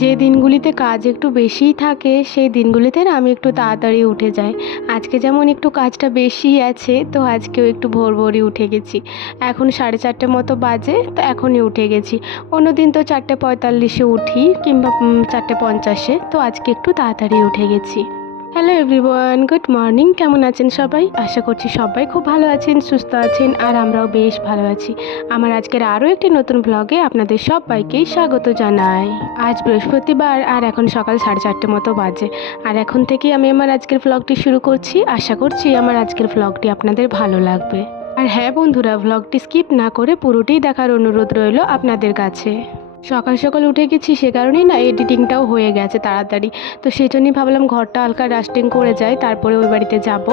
যে দিনগুলিতে কাজ একটু বেশিই থাকে সেই দিনগুলিতে না আমি একটু তাড়াতাড়ি উঠে যাই। আজকে যেমন একটু কাজটা বেশিই আছে, তো আজকেও একটু ভোর ভোরই উঠে গেছি। এখন 4:30 মতো বাজে, তো এখনই উঠে গেছি। অন্যদিন তো 4:45-এ উঠি কিংবা 4:50-এ, তো আজকে একটু তাড়াতাড়ি উঠে গেছি। Hello everyone, good morning. কেমন আছেন সবাই? আশা করছি সবাই খুব ভালো আছেন, সুস্থ আছেন, আর আমরাও বেশ ভালো আছি। আমার আজকের আরও একটি নতুন ব্লগে আপনাদের সবাইকেই স্বাগত জানাই। আজ বৃহস্পতিবার আর এখন সকাল 4:30 মতো বাজে। আর এখন থেকেই আমি আমার আজকের ব্লগটি শুরু করছি। আশা করছি আমার আজকের ব্লগটি আপনাদের ভালো লাগবে। আর হ্যাঁ বন্ধুরা, ব্লগটি স্কিপ না করে পুরোটাই দেখার অনুরোধ রইল আপনাদের কাছে। সকাল সকাল উঠে গেছি, সে কারণেই না এডিটিংটাও হয়ে গেছে তাড়াতাড়ি। তো সেই জন্যই ভাবলাম ঘরটা হালকা ডাস্টিং করে যাই, তারপরে ওই বাড়িতে যাব।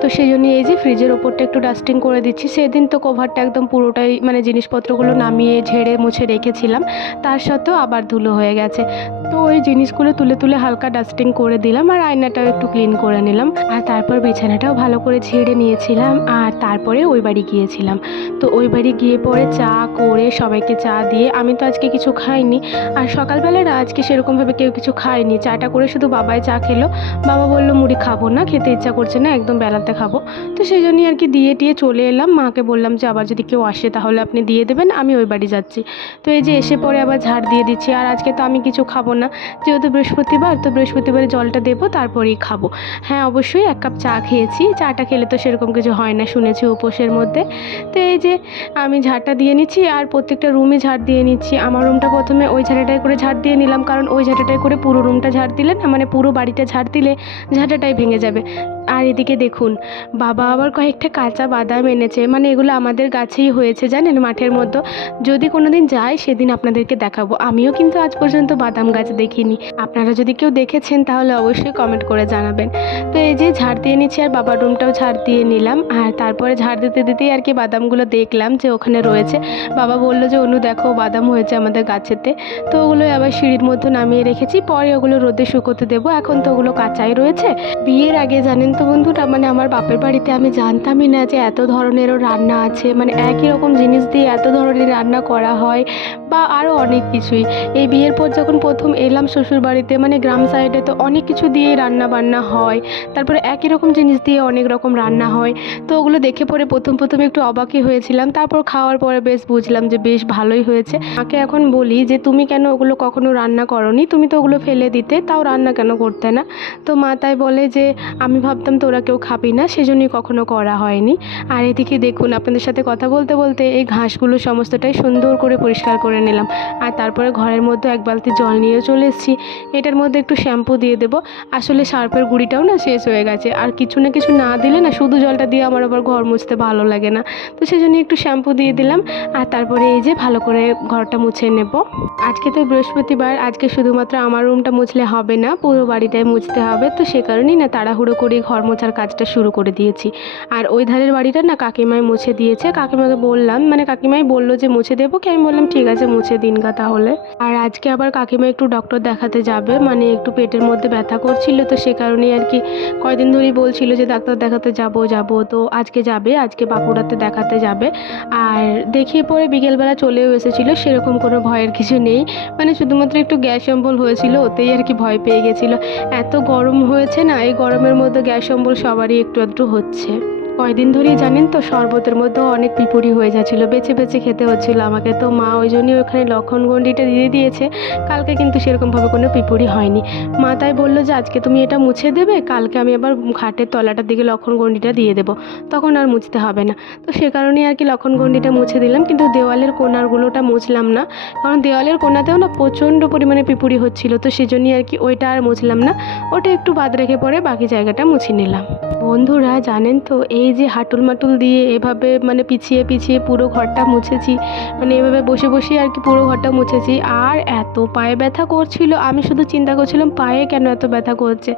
তো সেই জন্যই এই যে ফ্রিজের ওপরটা একটু ডাস্টিং করে দিচ্ছি। সেদিন তো কভারটা একদম পুরোটাই মানে জিনিসপত্রগুলো নামিয়ে ঝেড়ে মুছে রেখেছিলাম, তার সত্ত্বেও আবার ধুলো হয়ে গেছে। তো ওই জিনিসগুলো তুলে তুলে হালকা ডাস্টিং করে দিলাম, আর আয়নাটাও একটু ক্লিন করে নিলাম। আর তারপর বিছানাটাও ভালো করে ঝেড়ে নিয়েছিলাম, আর তারপরে ওই বাড়ি গিয়েছিলাম। তো ওই বাড়ি গিয়ে পরে চা করে সবাইকে চা দিয়ে, আমি তো আজকে কিছু খাইনি। আর সকালবেলায় না আজকে সেরকমভাবে কেউ কিছু খায়নি। চাটা করে শুধু বাবাই চা খেলো। বাবা বললো মুড়ি খাবো না, খেতে ইচ্ছা করছে না, একদম বেলাতে খাবো। তো সেই জন্যই আর কি দিয়ে টিয়ে চলে এলাম। মাকে বললাম যে আবার যদি কেউ আসে তাহলে আপনি দিয়ে দেবেন, আমি ওই বাড়ি যাচ্ছি। তো এই যে এসে পরে আবার ঝাড় দিয়ে দিচ্ছি। আর আজকে তো আমি কিছু খাবো না, যেহেতু বৃহস্পতিবার, তো বৃহস্পতিবারে জলটা দেবো তারপরেই খাবো। হ্যাঁ অবশ্যই 1 কাপ চা খেয়েছি। চাটা খেলে তো সেরকম কিছু হয় না শুনেছি উপোসের মধ্যে। তো এই যে আমি ঝাড়টা দিয়ে নিচ্ছি, আর প্রত্যেকটা রুমে ঝাড় দিয়ে নিচ্ছি। আমার রুমটা প্রথমে ওই ঝাঁটাটাই করে ঝাড় দিয়ে নিলাম, কারণ ওই ঝাঁটাটাই করে পুরো রুমটা ঝাড় দিলে না, মানে পুরো বাড়িটা ঝাড় দিলে ঝাঁটাটাই ভেঙে যাবে। আর এদিকে দেখুন, বাবা আবার কয়েকটা কাঁচা বাদাম এনেছে, মানে এগুলো আমাদের গাছেই হয়েছে জানেন, মাঠের মধ্যে। যদি কোনো দিন যাই সেদিন আপনাদেরকে দেখাবো। আমিও কিন্তু আজ পর্যন্ত বাদাম গাছ দেখিনি। আপনারা যদি কেউ দেখেছেন তাহলে অবশ্যই কমেন্ট করে জানাবেন। তো এই যে ঝাড় দিয়ে নিচ্ছি, আর বাবার রুমটাও ঝাড় দিয়ে নিলাম। আর তারপরে ঝাড় দিতে দিতেই আর কি বাদামগুলো দেখলাম যে ওখানে রয়েছে। বাবা বললো যে অনু দেখো বাদাম হয়েছে আমাদের গাছেতে। তো ওগুলো আবার সিঁড়ির মধ্যে নামিয়ে রেখেছি, পরে ওগুলো রোদে শুকোতে দেবো। এখন তো ওগুলো কাঁচাই রয়েছে। বিয়ের আগে জানেন তো বন্ধুরা, মানে আমার বাপের বাড়িতে আমি জানতামই না যে এত ধরনেরও রান্না আছে, মানে একই রকম জিনিস দিয়ে এত ধরনের রান্না করা হয়, বা আরও অনেক কিছুই। এই বিয়ের পর যখন প্রথম এলাম শ্বশুর বাড়িতে, মানে গ্রাম সাইডে তো অনেক কিছু দিয়েই রান্না বান্না হয়, তারপরে একই রকম জিনিস দিয়ে অনেক রকম রান্না হয়। তো ওগুলো দেখে পরে প্রথম প্রথম একটু অবাকই হয়েছিলাম, তারপর খাওয়ার পরে বেশ বুঝলাম যে বেশ ভালোই হয়েছে। মাকে এখন বলি যে তুমি কেন ওগুলো কখনো রান্না করনি, তুমি তো ওগুলো ফেলে দিতে, তাও রান্না কেন করতে না? তো মা তাই বলে যে আমি ভাবতাম তোরা কেউ খাবি না, সেজন্যই কখনো করা হয়নি। আর এদিকে দেখুন, আপনাদের সাথে কথা বলতে বলতে এই ঘাসগুলো সমস্তটাই সুন্দর করে পরিষ্কার করে নিলাম। আর তারপরে ঘরের মধ্যে 1 বালতি জল নিয়ে চলে এসেছি। এটার মধ্যে একটু শ্যাম্পু দিয়ে দেবো। আসলে সার্ফের গুঁড়িটাও না শেষ হয়ে গেছে, আর কিছু না কিছু না দিলে না, শুধু জলটা দিয়ে আমার আবার ঘর মুছতে ভালো লাগে না। তো সেজন্য একটু শ্যাম্পু দিয়ে দিলাম। আর তারপরে এই যে ভালো করে ঘরটা মুছে নেব। আজকে তো বৃহস্পতিবার, আজকে শুধুমাত্র আমার রুমটা মুছলে হবে না, পুরো বাড়িটাই মুছতে হবে। তো সে কারণেই না তাড়াহুড়ো করে ঘর মোছার কাজটা শুরু করে দিয়েছি। আর ওই ধারের বাড়িটা না কাকিমাই মুছে দিয়েছে। কাকিমাকে বললাম, মানে কাকিমাই বললো যে মুছে দেবো কি, আমি বললাম ঠিক আছে মুছে দিন গা তাহলে। আর আজকে আবার কাকিমা একটু ডক্টর দেখাতে যাবে, মানে একটু পেটের মধ্যে ব্যথা করছিল, তো সে কারণেই আর কি কয়দিন ধরেই বলছিল যে ডাক্তার দেখাতে যাব। তো আজকে যাবে, আজকে বাঁকুড়াতে দেখাতে যাবে। আর দেখিয়ে পরে বিকেলবেলা চলেও এসেছিলো, সেরকম কোনো ভয়ের কিছু নেই, মানে শুধুমাত্র একটু গ্যাস অম্বল হয়েছিল, ওতেই আর কি ভয় পেয়ে গেছিলো। এত গরম হয়েছে না, এই গরমের মধ্যে গ্যাস অম্বল সবারই একটু একটু হচ্ছে। কয়দিন ধরেই জানেন তো শরবতের মধ্যেও অনেক পিঁপুড়ি হয়ে যাচ্ছিলো, বেছে বেছে খেতে হচ্ছিলো আমাকে। তো মা ওই জন্যই ওখানে লক্ষণগণ্ডিটা দিয়ে দিয়েছে। কালকে কিন্তু সেরকমভাবে কোনো পিঁপুড়ি হয়নি। মা তাই বললো যে আজকে তুমি এটা মুছে দেবে, কালকে আমি আবার খাটের তলাটার দিকে লক্ষণগণ্ডিটা দিয়ে দেবো, তখন আর মুছতে হবে না। তো সে কারণেই আর কি লক্ষণগণ্ডিটা মুছে দিলাম, কিন্তু দেওয়ালের কোণারগুলোটা মুছলাম না, কারণ দেওয়ালের কোণাতেও না প্রচণ্ড পরিমাণে পিঁপুড়ি হচ্ছিলো। তো সেজন্যই আর কি ওইটা আর মুছলাম না, ওটা একটু বাদ রেখে পরে বাকি জায়গাটা মুছে নিলাম। বন্ধুরা জানেন তো, এই যে হাঁটুল মাটুল দিয়ে এভাবে মানে পিছিয়ে পিছিয়ে পুরো ঘরটা মুছেছি, মানে এভাবে বসে বসে আর কি পুরো ঘরটা মুছেছি। আর এত পায়ে ব্যথা করছিল, আমি শুধু চিন্তা করছিলাম পায়ে কেন এত ব্যথা করছে।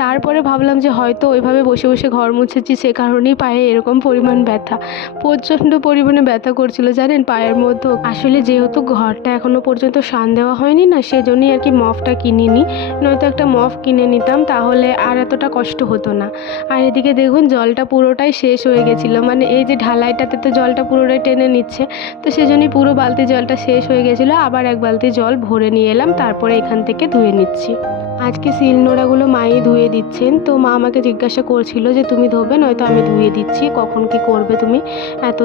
তারপরে ভাবলাম যে হয়তো ওইভাবে বসে বসে ঘর মুছেছি, সে কারণেই পায়ে এরকম পরিমাণ ব্যথা, প্রচণ্ড পরিমাণে ব্যথা করছিল জানেন পায়ের মধ্যে। আসলে যেহেতু ঘরটা এখনও পর্যন্ত শান দেওয়া হয়নি না, সেজন্যই আর কি মফটা কিনিনি, নয়তো একটা মফ কিনে নিতাম তাহলে আর এতটা কষ্ট হতো না। আর এদিকে দেখুন জলটা পুরোটাই শেষ হয়ে গেছিলো, মানে এই যে ঢালাইটাতে তো জলটা পুরোটাই টেনে নিচ্ছে, তো সেজন্যই পুরো বালতি জলটা শেষ হয়ে গেছিলো। আবার এক বালতি জল ভরে নিয়ে এলাম, তারপরে এখান থেকে ধুয়ে নিচ্ছি। আজকে শিলনোড়াগুলো মাই ধুয়ে দিচ্ছেন, তো মা আমাকে জিজ্ঞাসা করছিল যে তুমি ধোবে, নয়তো আমি ধুয়ে দিচ্ছি, কখন কি করবে তুমি, এত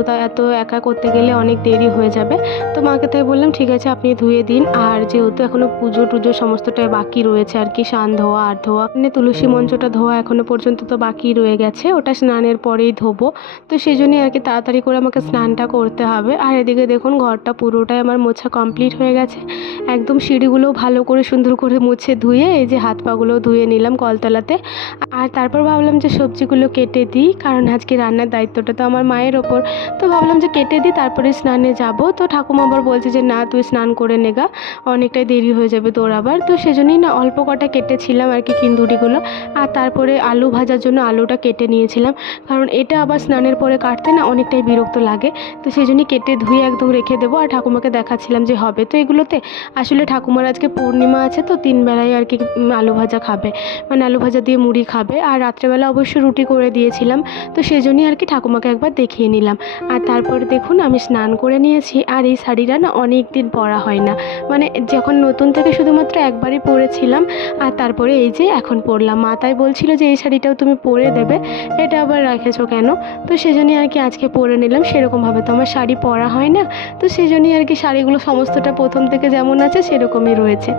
একা করতে গেলে অনেক দেরি হয়ে যাবে। তো মাকে তাই বললাম ঠিক আছে আপনি ধুয়ে দিন। আর যেহেতু এখনও পুজো টুজো সমস্তটাই বাকি রয়েছে আর কি, স্নান ধোয়া আর ধোয়া, মানে তুলসী মঞ্চটা ধোয়া এখনও পর্যন্ত তো বাকি রয়ে গেছে, ওটা স্নানের পরেই ধোবো। তো সেই জন্যই আর কি তাড়াতাড়ি করে আমাকে স্নানটা করতে হবে। আর এদিকে দেখুন ঘরটা পুরোটাই আমার মোছা কমপ্লিট হয়ে গেছে, একদম সিঁড়িগুলোও ভালো করে সুন্দর করে মুছে ধুয়ে এই যে হাত পাগুলোও ধুয়ে নিলাম কলতলাতে। আর তারপর ভাবলাম যে সবজিগুলো কেটে দিই, কারণ আজকে রান্নার দায়িত্বটা তো আমার মায়ের ওপর। তো ভাবলাম যে কেটে দিই, তারপরে স্নানে যাব। তো ঠাকুমা আবার বলছে যে না তুই স্নান করে নেগা, অনেকটাই দেরি হয়ে যাবে তোর আবার। তো সেজন্যই না অল্প কটা কেটেছিলাম আর কি কিন্দুরিগুলো। আর তারপরে আলু ভাজার জন্য আলুটা কেটে নিয়েছিলাম, কারণ এটা আবার স্নানের পরে কাটতে না অনেকটাই বিরক্ত লাগে। তো সেই জন্যই কেটে ধুয়ে একদম রেখে দেবো। আর ঠাকুমাকে দেখাচ্ছিলাম যে হবে তো এগুলোতে। আসলে ঠাকুমার আজকে পূর্ণিমা আছে, তো 3 বেলায় আর কি আলু ভাজা খাবে, মানে আলু ভাজা দিয়ে মুড়ি খাবে। আর রাত্রেবেলা অবশ্য রুটি করে দিয়েছিলাম, তো সেই জন্যই আর কি ঠাকুমাকে একবার দেখিয়ে নিলাম। আর তারপরে দেখুন আমি স্নান করে নিয়েছি। আর এই শাড়িটা না অনেক দিন পরা হয় না, মানে যখন নতুন থেকে শুধুমাত্র একবারই পরেছিলাম, আর তারপরে এই যে এখন পরলাম। মা তাই বলছিল যে এই শাড়িটাও তুমি পরে দেবে, এটা আবার রেখেছো কেন? তো সেজন্যই আর কি আজকে পরে নিলাম। সেরকমভাবে তো আমার শাড়ি পরা হয় না, তো সেজন্যই আর কি শাড়িগুলো সমস্তটা প্রথম থেকে যেমন আছে সেরকমই রয়েছে।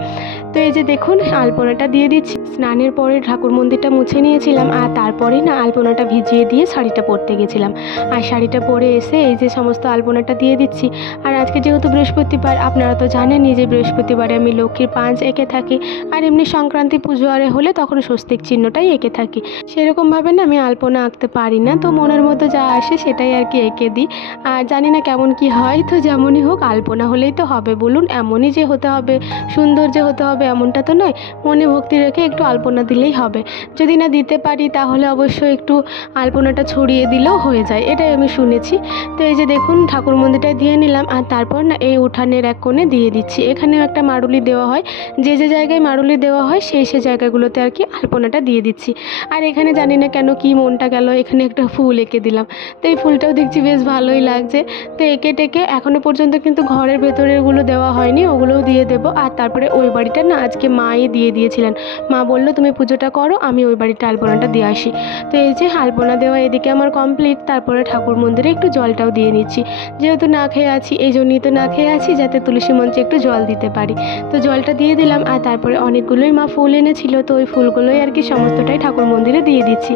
তো এই যে দেখুন আলপনাটা দিয়ে দিচ্ছি। স্নানের পরে ঠাকুর মন্দিরটা মুছে নিয়েছিলাম, আর তারপরেই না আলপনাটা ভিজিয়ে দিয়ে শাড়িটা পরতে গেছিলাম। আর শাড়িটা পরে এসে এই যে সমস্ত আলপনাটা দিয়ে দিচ্ছি। আর আজকে যেহেতু বৃহস্পতিবার, আপনারা তো জানেনই যে বৃহস্পতিবারে আমি লক্ষ্মীর পাঁচ এঁকে থাকি। আর এমনি সংক্রান্তি পুজো আরে হলে তখন স্বস্তিক চিহ্নটাই এঁকে থাকি। সেরকমভাবে না আমি আলপনা আঁকতে পারি না, তো মনের মতো যা আসে সেটাই আর কি এঁকে দিই। আর জানি না কেমন কি হয়, তো যেমনই হোক আলপনা হলেই তো হবে বলুন, এমনই যে হতে হবে, সুন্দর যে হতে হবে এমনটা তো নয়। মনে ভক্তি রেখে একটু আলপনা দিলেই হবে। যদি না দিতে পারি তাহলে অবশ্যই একটু আলপনাটা ছড়িয়ে দিলেও হয়ে যায়, এটাই আমি শুনেছি। তো এই যে দেখুন ঠাকুর মন্দিরটা দিয়ে নিলাম। আর তারপর না এই উঠানের এক কোণে দিয়ে দিচ্ছি, এখানেও একটা মারুলি দেওয়া হয়, যে যে জায়গায় মারুলি দেওয়া হয় সেই সেই জায়গাগুলোতে আর কি আলপনাটা দিয়ে দিচ্ছি। আর এখানে জানি না কেন কি মনটা গেল, এখানে একটা ফুল এঁকে দিলাম। তো এই ফুলটাও দেখছি বেশ ভালোই লাগছে। তো এঁকে টেকে এখনও পর্যন্ত কিন্তু ঘরের ভেতরেরগুলো দেওয়া হয়নি, ওগুলোও দিয়ে দেবো। আর তারপরে ওই বাড়িটা না আজকে মাই দিয়ে দিয়েছিলেন, মা বললো তুমি পুজোটা করো, আমি ওই বাড়িটা আলপনাটা দিয়ে আসি। তো এই যে আলপনা দেওয়া এদিকে আমার কমপ্লিট। তারপরে ঠাকুর মন্দিরে একটু জলটাও দিয়ে নিচ্ছি, যেহেতু না খেয়ে আছি এই জন্যই তো না খেয়ে আছি, যাতে তুলসী মঞ্চে একটু জল দিতে পারি। তো জলটা দিয়ে দিলাম। আর তারপরে অনেকগুলোই মা ফুল এনেছিল, তো ওই ফুলগুলোই আর কি সমস্তটাই ঠাকুর মন্দিরে দিয়ে দিচ্ছি।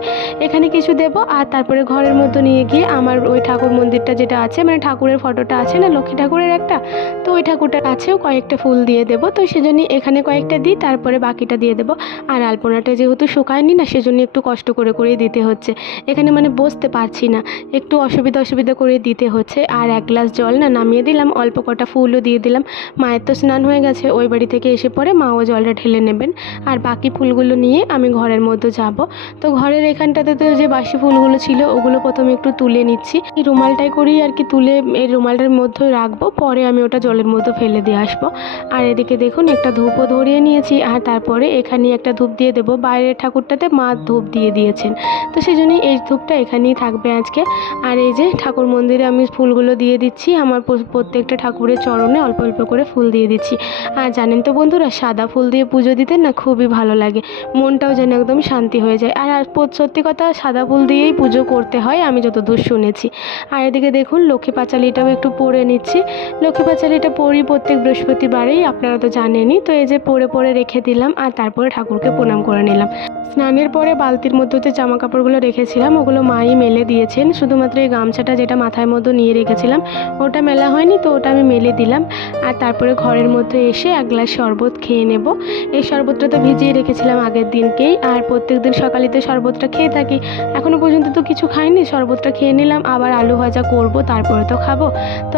এখানে কিছু দেবো, আর তারপরে ঘরের মধ্যে নিয়ে গিয়ে আমার ওই ঠাকুর মন্দিরটা যেটা আছে, মানে ঠাকুরের ফটোটা আছে না লক্ষ্মী ঠাকুরের একটা, তো ওই ঠাকুরটার কাছেও কয়েকটা ফুল দিয়ে দেবো। তো সেজন্যই এখানে কয়েকটা দিই, তারপরে বাকিটা দিয়ে দেবো। আর আলপনাটা যেহেতু শুকায়নি না, সেজন্য একটু কষ্ট করে করেই দিতে হচ্ছে। এখানে মানে বসতে পারছি না, একটু অসুবিধা করে দিতে হচ্ছে। আর এক গ্লাস জল না নামিয়ে দিলাম, অল্প কটা ফুলও দিয়ে দিলাম। মায়ের তো স্নান হয়ে গেছে, ওই বাড়ি থেকে এসে পরে মাও জলটা ঢেলে নেবেন। আর বাকি ফুলগুলো নিয়ে আমি ঘরের মধ্যে যাব। তো ঘরের এখানটাতে তো যে বাসি ফুলগুলো ছিল ওগুলো প্রথমে একটু তুলে নিচ্ছি, এই রুমালটাই করেই আর কি তুলে এই রুমালটার মধ্যে রাখবো, পরে আমি ওটা জলের মধ্যে ফেলে দিয়ে আসবো। আর এদিকে দেখুন একটা ধূপও ধরিয়ে নিয়েছি। আর তারপরে এখানে একটা ধূপ দিয়ে দেবো, বাইরের ঠাকুরটাতে মা ধূপ দিয়ে দিয়েছেন, তো সেই জন্যই এই ধূপটা এখানেই থাকবে আজকে। আর এই যে ঠাকুর মন্দিরে আমি ফুলগুলো দিয়ে দিচ্ছি, আমার প্রত্যেকটা ঠাকুরের চরণে অল্প অল্প করে ফুল দিয়ে দিচ্ছি। আর জানেন তো বন্ধুরা, সাদা ফুল দিয়ে পুজো দিতে না খুবই ভালো লাগে, মনটাও যেন একদম শান্তি হয়ে যায়। আর সত্যি কথা সাদা ফুল দিয়েই পুজো করতে হয় আমি যতদূর শুনেছি। আর এদিকে দেখুন লক্ষ্মী পাঁচালিটাও একটু পরে নিচ্ছি। লক্ষ্মী পাঁচালিটা পরি প্রত্যেক বৃহস্পতিবারেই, আপনারা তো জানেনই। তো এই যে পরে রেখে দিলাম, আর তারপরে ঠাকুরকে প্রণাম করে নিলাম। স্নানের পরে বালতির মধ্যে যে জামা কাপড়গুলো রেখেছিলাম ওগুলো মাই মেলে দিয়েছেন, শুধুমাত্র এই গামছাটা যেটা মাথায় মধ্যে নিয়ে রেখেছিলাম ওটা মেলা হয়নি, তো ওটা আমি মেলে দিলাম। আর তারপরে ঘরের মধ্যে এসে এক গ্লাস শরবত খেয়ে নেব। এই শরবতটা তো ভিজিয়ে রেখেছিলাম আগের দিনকেই, আর প্রত্যেক দিন সকালে তো শরবতটা খেয়ে থাকি। এখনও পর্যন্ত তো কিছু খাইনি, শরবতটা খেয়ে নিলাম। আবার আলু ভাজা করব, তারপরে তো খাবো। তো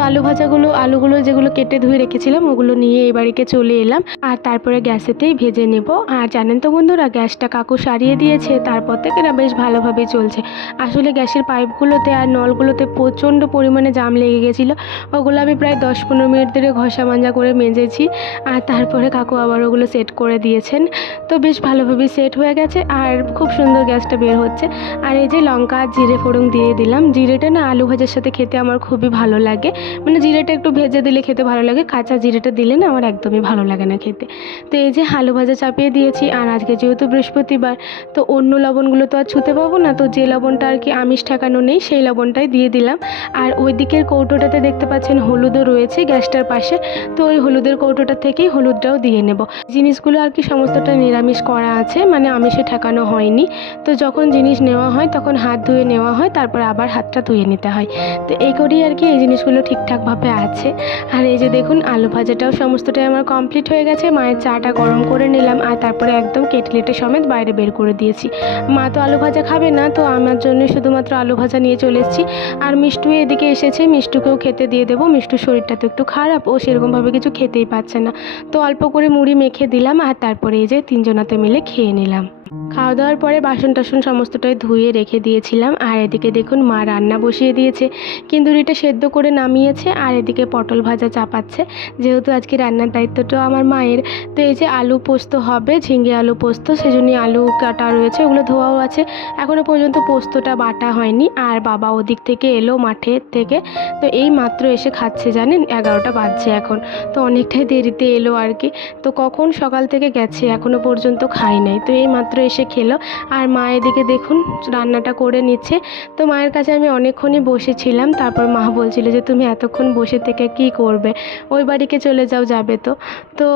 আলুগুলো যেগুলো কেটে ধুয়ে রেখেছিলাম ওগুলো নিয়ে এই বাড়িতে চলে এলাম। আর তারপরে গ্যাসেতেই ভেজে নেব। আর জানেন তো বন্ধুরা, গ্যাসটা কাকু সারিয়ে দিয়েছে, তারপর থেকে না বেশ ভালোভাবেই চলছে। আসলে গ্যাসের পাইপগুলোতে আর নলগুলোতে প্রচণ্ড পরিমাণে জাম লেগে গেছিলো। ওগুলো আমি প্রায় 10-15 মিনিট ধরে ঘষা মাজা করে মেজেছি। আর তারপরে কাকু আবার ওগুলো সেট করে দিয়েছেন। তো বেশ ভালোভাবেই সেট হয়ে গেছে আর খুব সুন্দর গ্যাসটা বের হচ্ছে। আর এই যে লঙ্কা আর জিরে ফোড়ন দিয়ে দিলাম। জিরেটা না আলু ভাজার সাথে খেতে আমার খুবই ভালো লাগে, মানে জিরেটা একটু ভেজে দিলে খেতে ভালো লাগে, কাঁচা জিরেটা দিলে না আমার একদমই ভালো লাগে না খেতে। তো এই যে আলু ভাজা চাপিয়ে দিয়েছি। আর আজকে যেহেতু বৃহস্পতিবার, তো অন্য লবণগুলো তো আর ছুঁতে পাবো না, তো যে লবণটা আর কি আমিষ ঠেকানো নেই সেই লবণটাই দিয়ে দিলাম। আর ওই দিকের কৌটোটাতে দেখতে পাচ্ছেন হলুদও রয়েছে গ্যাসটার পাশে, তো ওই হলুদের কৌটোটা থেকেই হলুদটাও দিয়ে নেব। জিনিসগুলো আর কি সমস্তটা নিরামিষ করা আছে, মানে আমিষে ঠেকানো হয়নি। তো যখন জিনিস নেওয়া হয় তখন হাত ধুয়ে নেওয়া হয়, তারপর আবার হাতটা ধুয়ে নিতে হয়। তো এই করেই আর কি এই জিনিসগুলো ঠিকঠাকভাবে আছে। আর এই যে দেখুন আলু ভাজাটাও সমস্তটাই আমার কমপ্লিট হয়ে গেছে। মায়ের চাটা গরম করে নিলাম আর তারপরে একদম কেটলিটা সমেত বাইরে বের করে দিয়েছি। মা তো আলু ভাজা খাবে না, তো আমার জন্য শুধুমাত্র আলু ভাজা নিয়ে চলে এসেছি। আর মিষ্টু এদিকে এসেছে, মিষ্টুকেও খেতে দিয়ে দেবো। মিষ্টুর শরীরটা তো একটু খারাপ, ও সেরকমভাবে কিছু খেতেই পাচ্ছে না, তো অল্প করে মুড়ি মেখে দিলাম। আর তারপরে এই যে তিনজনাতে মিলে খেয়ে নিলাম। খাওয়া দাওয়ার পরে বাসন টাসন সমস্তটাই ধুয়ে রেখে দিয়েছিলাম। আর এদিকে দেখুন মা রান্না বসিয়ে দিয়েছে, কিন্দুরিটা সেদ্ধ করে নামিয়েছে। আর এদিকে পটল ভাজা চাপাচ্ছে, যেহেতু আজকে রান্নার দায়িত্বটা আমার মায়ের। তো এই যে আলু পোস্ত হবে, ঝিঙে আলু পোস্ত, সেজন্যই আলু কাটা রয়েছে, ওগুলো ধোয়াও আছে। এখনও পর্যন্ত পোস্তটা বাটা হয়নি। আর বাবা ওদিক থেকে এলো মাঠের থেকে, তো এই মাত্র এসে খাচ্ছে, জানেন 11টা বাজছে এখন, তো অনেকটাই দেরিতে এলো আর কি। তো কখন সকাল থেকে গেছে এখনও পর্যন্ত খাই নাই, তো এই মাত্র এসে খেলো। আর মা এদিকে দেখুন রান্নাটা করে নিচ্ছে। তো মায়ের কাছে আমি অনেকক্ষণই বসেছিলাম, তারপর মা বলছিল যে তুমি এতক্ষণ বসে থেকে কি করবে, ওই বাড়িকে চলে যাও, যাবে তো। তো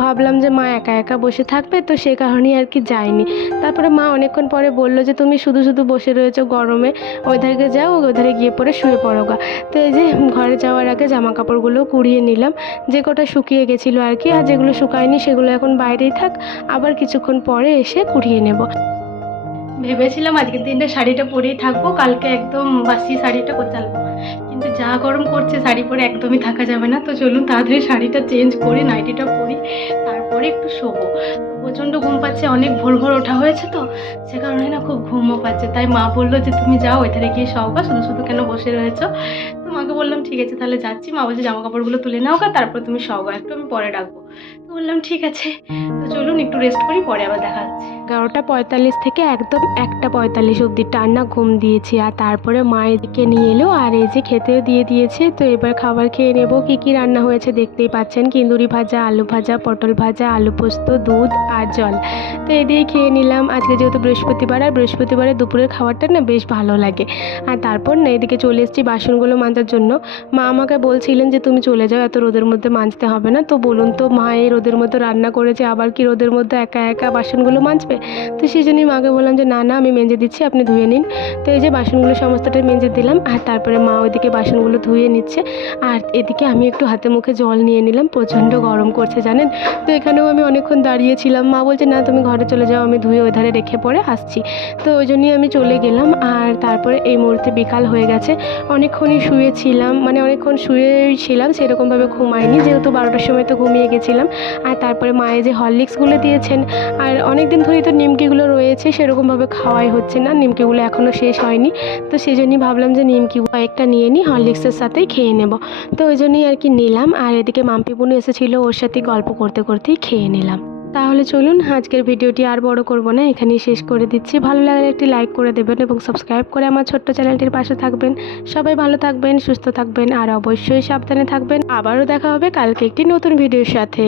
ভাবলাম যে মা একা একা বসে থাকবে, তো সে কারণেই আর কি যাইনি। তারপরে মা অনেকক্ষণ পরে বলল যে তুমি শুধু শুধু বসে রয়েছো গরমে, ওইধারে যাও, ওইধারে গিয়ে পরে শুয়ে পড়ো গা। তো এই যে ঘরে যাওয়ার আগে জামা কাপড়গুলো কুড়িয়ে নিলাম, যে কটা শুকিয়ে গেছিলো আর কি। আর যেগুলো শুকায়নি সেগুলো এখন বাইরেই থাক, আবার কিছুক্ষণ পরে এসে কুড়িয়ে নেব। ভেবেছিলাম আজকের দিনটা শাড়িটা পরেই থাকবো, কালকে একদম বাসি শাড়িটা কোচালবো, কিন্তু যা গরম করছে শাড়ি পরে একদমই থাকা যাবে না। তো চলুন তাড়াতাড়ি শাড়িটা চেঞ্জ করি, নাইটিটা পরি, তারপরে একটু শোবো। প্রচণ্ড ঘুম পাচ্ছে, অনেক ভোর ভোর ওঠা হয়েছে, তো সে কারণে না খুব ঘুমও পাচ্ছে। তাই মা বললো যে তুমি যাও ওইধারে গিয়ে শোগা, শুধু শুধু কেন বসে রয়েছো। তো মাকে বললাম ঠিক আছে তাহলে যাচ্ছি। মা বলছে জামা কাপড়গুলো তুলে নাও গা, তারপর তুমি শোগা, একটু আমি পরে ডাকবো। তো বললাম ঠিক আছে, তো চলুন একটু রেস্ট করি, পরে আবার দেখা হচ্ছে। 11:45 থেকে একদম 1:45 অবধি টানা ঘুম দিয়েছি। আর তারপরে মা এদিকে নিয়ে এলো আর এই যে খেতেও দিয়ে দিয়েছে। তো এবার খাবার খেয়ে নেব। কি কি রান্না হয়েছে দেখতেই পাচ্ছেন, কিন্দুরি ভাজা, আলু ভাজা, পটল ভাজা, আলু পোস্ত, দুধ আর জল। তো এই দিয়ে খেয়ে নিলাম। আজকে যেহেতু বৃহস্পতিবার, আর বৃহস্পতিবারে দুপুরের খাবারটা না বেশ ভালো লাগে। আর তারপর না এদিকে চলে এসেছি বাসনগুলো মাজার জন্য। মা আমাকে বলছিলেন যে তুমি চলে যাও, এত রোদের মধ্যে মাজতে হবে না। তো বলুন তো, মা এই রোদের মধ্যে রান্না করেছে, আবার কি রোদের মধ্যে একা একা বাসনগুলো মাজবে? তো সেই জন্যই মাকে বললাম যে না না আমি মেজে দিচ্ছি, আপনি ধুয়ে নিন। তো এই যে বাসনগুলো সমস্তটাই মেজে দিলাম। আর তারপরে মা ওইদিকে বাসনগুলো ধুয়ে নিচ্ছে, আর এদিকে আমি একটু হাতে মুখে জল নিয়ে নিলাম। প্রচণ্ড গরম করছে জানেন। তো এখানেও আমি অনেকক্ষণ দাঁড়িয়েছিলাম। মা বলছে না তুমি ঘরে চলে যাও, আমি ধুয়ে ওই ধারে রেখে পরে আসছি। তো ওই জন্যই আমি চলে গেলাম। আর তারপরে এই মুহূর্তে বিকাল হয়ে গেছে, অনেকক্ষণই শুয়েছিলাম, মানে অনেকক্ষণ শুয়েই ছিলাম, সেরকমভাবে ঘুমাইনি, যেহেতু 12টার সময় তো ঘুমিয়ে গেছিলাম। আর তারপরে মায়ে যে হরলিক্সগুলো দিয়েছেন, আর অনেক দিন ধরেই তো নিমকিগুলো রয়েছে, সেরকমভাবে খাওয়াই হচ্ছে না, নিমকিগুলো এখনও শেষ হয়নি। তো সেই জন্যই ভাবলাম যে নিমকি কয়েকটা নিয়ে নিই, হরলিক্সের সাথেই খেয়ে নেব। তো ওই জন্যই আর কি নিলাম। আর এদিকে মাম্পি বোনও এসেছিলো, ওর সাথে গল্প করতে করতেই খেয়ে নিলাম। তাহলে চলুন আজকের ভিডিওটি আর বড় করব না, এখানেই শেষ করে দিচ্ছি। ভালো লাগলে একটি লাইক করে দেবেন এবং সাবস্ক্রাইব করে আমার ছোট্ট চ্যানেলটির পাশে থাকবেন। সবাই ভালো থাকবেন, সুস্থ থাকবেন আর অবশ্যই সাবধানে থাকবেন। আবারও দেখা হবে কালকে একটি নতুন ভিডিওর সাথে।